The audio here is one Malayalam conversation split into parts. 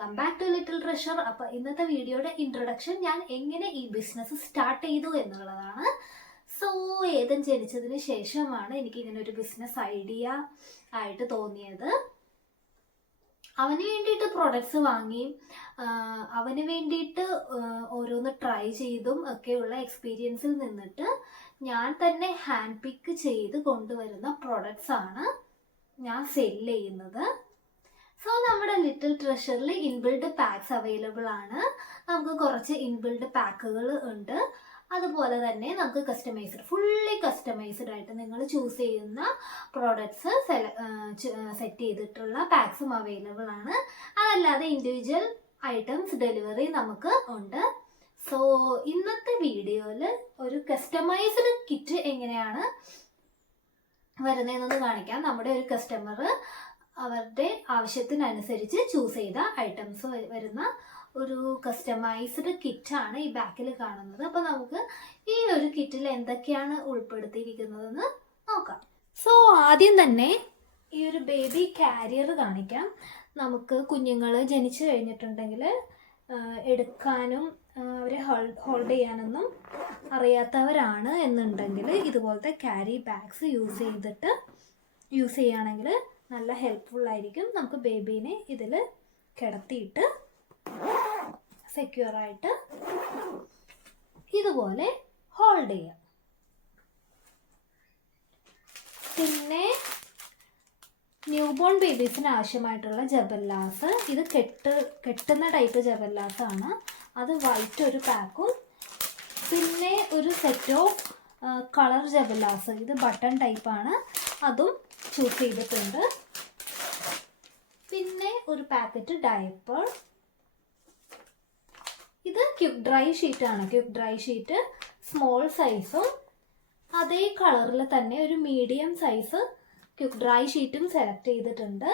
Welcome back to little treasure. അപ്പോൾ ഇന്നത്തെ വീഡിയോയുടെ ഇൻട്രൊഡക്ഷൻ ഞാൻ എങ്ങനെ ഈ ബിസിനസ് സ്റ്റാർട്ട് ചെയ്തു എന്നുള്ളതാണ്. സോ ഏതൻ ജനിച്ചതിന് ശേഷമാണ് എനിക്കിങ്ങനെ ഒരു ബിസിനസ് ഐഡിയ ആയിട്ട് തോന്നിയത്. അവന് വേണ്ടിയിട്ട് പ്രൊഡക്ട്സ് വാങ്ങി അവന് വേണ്ടിയിട്ട് ഓരോന്ന് ട്രൈ ചെയ്തും ഒക്കെയുള്ള എക്സ്പീരിയൻസിൽ നിന്നിട്ട് ഞാൻ തന്നെ ഹാൻഡ് പിക്ക് ചെയ്ത് കൊണ്ടുവരുന്ന പ്രൊഡക്ട്സ് ആണ് ഞാൻ സെല് ചെയ്യുന്നത്. സോ നമ്മുടെ ലിറ്റിൽ ട്രഷറിൽ ഇൻബിൽഡ് പാക്സ് അവൈലബിൾ ആണ്. നമുക്ക് കുറച്ച് ഇൻബിൽഡ് പാക്കുകൾ ഉണ്ട്. അതുപോലെ തന്നെ നമുക്ക് ഫുള്ളി കസ്റ്റമൈസ്ഡ് ആയിട്ട് നിങ്ങൾ ചൂസ് ചെയ്യുന്ന പ്രോഡക്ട്സ് സെറ്റ് ചെയ്തിട്ടുള്ള പാക്സും അവൈലബിൾ ആണ്. അതല്ലാതെ ഇൻഡിവിജ്വൽ ഐറ്റംസ് ഡെലിവറി നമുക്ക് ഉണ്ട്. സോ ഇന്നത്തെ വീഡിയോയിൽ ഒരു കസ്റ്റമൈസ്ഡ് കിറ്റ് എങ്ങനെയാണ് വരുന്നതെന്ന് കാണിക്കാം. നമ്മുടെ ഒരു കസ്റ്റമർ അവരുടെ ആവശ്യത്തിനനുസരിച്ച് ചൂസ് ചെയ്ത ഐറ്റംസ് വരുന്ന ഒരു കസ്റ്റമൈസ്ഡ് കിറ്റാണ് ഈ ബാക്കിൽ കാണുന്നത്. അപ്പോൾ നമുക്ക് ഈ ഒരു കിറ്റിൽ എന്തൊക്കെയാണ് ഉൾപ്പെടുത്തിയിരിക്കുന്നതെന്ന് നോക്കാം. സോ ആദ്യം തന്നെ ഈ ഒരു ബേബി കാരിയർ കാണിക്കാം. നമുക്ക് കുഞ്ഞുങ്ങൾ ജനിച്ചു കഴിഞ്ഞിട്ടുണ്ടെങ്കിൽ എടുക്കാനും അവരെ ഹോൾഡ് ചെയ്യാനൊന്നും അറിയാത്തവരാണ് എന്നുണ്ടെങ്കിൽ ഇതുപോലത്തെ ക്യാരി ബാഗ്സ് യൂസ് ചെയ്യുകയാണെങ്കിൽ നല്ല ഹെൽപ്ഫുൾ ആയിരിക്കും. നമുക്ക് ബേബീനെ ഇതിൽ കിടത്തിയിട്ട് സെക്യൂറായിട്ട് ഇതുപോലെ ഹോൾഡ് ചെയ്യാം. പിന്നെ ന്യൂബോൺ ബേബീസിന് ആവശ്യമായിട്ടുള്ള ജബല്ലാസ്, ഇത് കെട്ടുന്ന ടൈപ്പ് ജബല്ലാസ് ആണ്. അത് വൈറ്റ് ഒരു പാക്കും, പിന്നെ ഒരു സെറ്റ് ഓഫ് കളർ ജബല്ലാസ്, ഇത് ബട്ടൺ ടൈപ്പാണ്, അതും ചൂസ് ചെയ്തിട്ടുണ്ട്. പിന്നെ ഒരു പാക്കറ്റ് ഡയപ്പർ, ഇത് ക്വിക്ക് ഡ്രൈ ഷീറ്റാണ്. ക്വിക്ക് ഡ്രൈ ഷീറ്റ് സ്മോൾ സൈസും അതേ കളറിൽ തന്നെ ഒരു മീഡിയം സൈസ് ക്വിക്ക് ഡ്രൈ ഷീറ്റും സെലക്ട് ചെയ്തിട്ടുണ്ട്.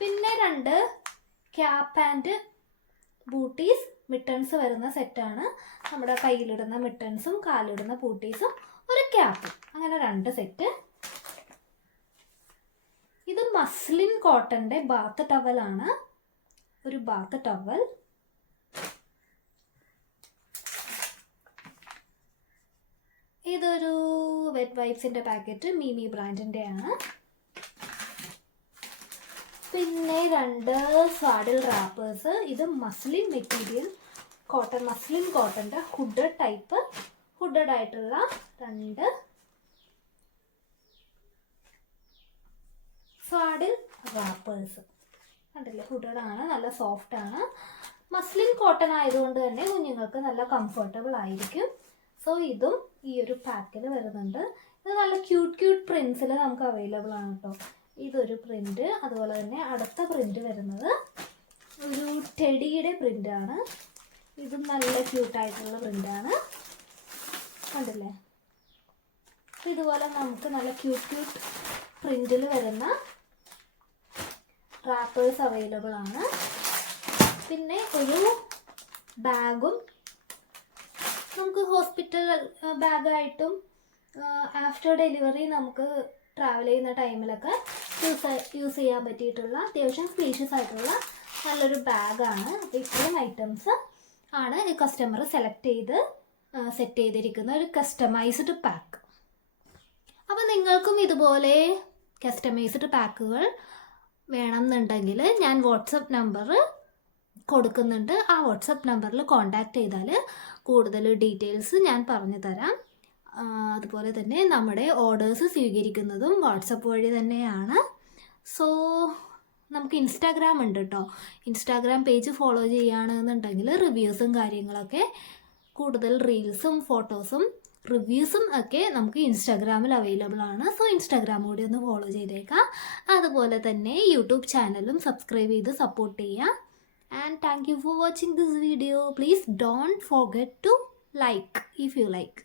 പിന്നെ 2 ക്യാപ്പ് ആൻഡ് ബൂട്ടീസ് മിട്ടൺസ് വരുന്ന സെറ്റാണ്. നമ്മുടെ കയ്യിലിടുന്ന മിട്ടൺസും കാലിടുന്ന ബൂട്ടീസും ഒരു ക്യാപ്പും, അങ്ങനെ 2 സെറ്റ്. ഇത് മസ്ലിൻ കോട്ടന്റെ ബാത്ത് ടവലാണ്, ഒരു ബാത്ത് ടവൽ. ഇതൊരു വെറ്റ് വൈപ്സിന്റെ പാക്കറ്റ്, മിമി ബ്രാൻഡിന്റെ ആണ്. പിന്നെ 2 സ്വാഡിൽ റാപ്പേഴ്സ്, ഇത് മസ്ലിൻ മെറ്റീരിയൽ മസ്ലിൻ കോട്ടന്റെ ഹുഡഡ് ആയിട്ടുള്ള 2 സ്വാഡിൽ റാപ്പേഴ്സ്. കണ്ടില്ലേ, ഹുഡഡ് ആണ്, നല്ല സോഫ്റ്റ് ആണ്. മസ്ലിൻ കോട്ടൺ ആയതുകൊണ്ട് തന്നെ കുഞ്ഞുങ്ങൾക്ക് നല്ല കംഫർട്ടബിൾ ആയിരിക്കും. സോ ഇതും ഈ ഒരു പാക്കിൽ വരുന്നുണ്ട്. ഇത് നല്ല ക്യൂട്ട് പ്രിന്റ്സിൽ നമുക്ക് അവൈലബിൾ ആണ് കേട്ടോ. ഇതൊരു പ്രിന്റ്. അതുപോലെ തന്നെ അടുത്ത പ്രിന്റ് വരുന്നത് ഒരു ടെഡിയുടെ പ്രിന്റ് ആണ്. ഇതും നല്ല ക്യൂട്ടായിട്ടുള്ള പ്രിന്റാണ്, കണ്ടില്ലേ. ഇതുപോലെ നമുക്ക് നല്ല ക്യൂട്ട് പ്രിന്റിൽ വരുന്ന റാപ്പേഴ്സ് അവൈലബിൾ ആണ്. പിന്നെ ഒരു ബാഗും, നമുക്ക് ഹോസ്പിറ്റൽ ബാഗായിട്ടും ആഫ്റ്റർ ഡെലിവറി നമുക്ക് ട്രാവൽ ചെയ്യുന്ന ടൈമിലൊക്കെ യൂസ് ചെയ്യാൻ പറ്റിയിട്ടുള്ള അത്യാവശ്യം സ്പേഷ്യസ് ആയിട്ടുള്ള നല്ലൊരു ബാഗാണ്. ഇത്രയും ഐറ്റംസ് ആണ് ഈ കസ്റ്റമർ സെറ്റ് ചെയ്തിരിക്കുന്ന ഒരു കസ്റ്റമൈസ്ഡ് പാക്ക്. അപ്പോൾ നിങ്ങൾക്കും ഇതുപോലെ കസ്റ്റമൈസ്ഡ് പാക്കുകൾ വേണമെന്നുണ്ടെങ്കിൽ ഞാൻ വാട്സപ്പ് നമ്പർ കൊടുക്കുന്നുണ്ട്. ആ വാട്സപ്പ് നമ്പറിൽ കോൺടാക്റ്റ് ചെയ്താൽ കൂടുതൽ ഡീറ്റെയിൽസ് ഞാൻ പറഞ്ഞു തരാം. അതുപോലെ തന്നെ നമ്മുടെ ഓർഡേഴ്സ് സ്വീകരിക്കുന്നതും വാട്സപ്പ് വഴി തന്നെയാണ്. സോ നമുക്ക് ഇൻസ്റ്റാഗ്രാം ഉണ്ട് കേട്ടോ. ഇൻസ്റ്റാഗ്രാം പേജ് ഫോളോ ചെയ്യുകയാണെന്നുണ്ടെങ്കിൽ റിവ്യൂസും കാര്യങ്ങളൊക്കെ, കൂടുതൽ റീൽസും ഫോട്ടോസും റിവ്യൂസും ഒക്കെ നമുക്ക് ഇൻസ്റ്റാഗ്രാമിൽ അവൈലബിൾ ആണ്. സോ ഇൻസ്റ്റാഗ്രാം കൂടി ഒന്ന് ഫോളോ ചെയ്തേക്കാം. അതുപോലെ തന്നെ യൂട്യൂബ് ചാനലും സബ്സ്ക്രൈബ് ചെയ്ത് സപ്പോർട്ട് ചെയ്യുക. And thank you for watching this video. Please don't forget to like if you like.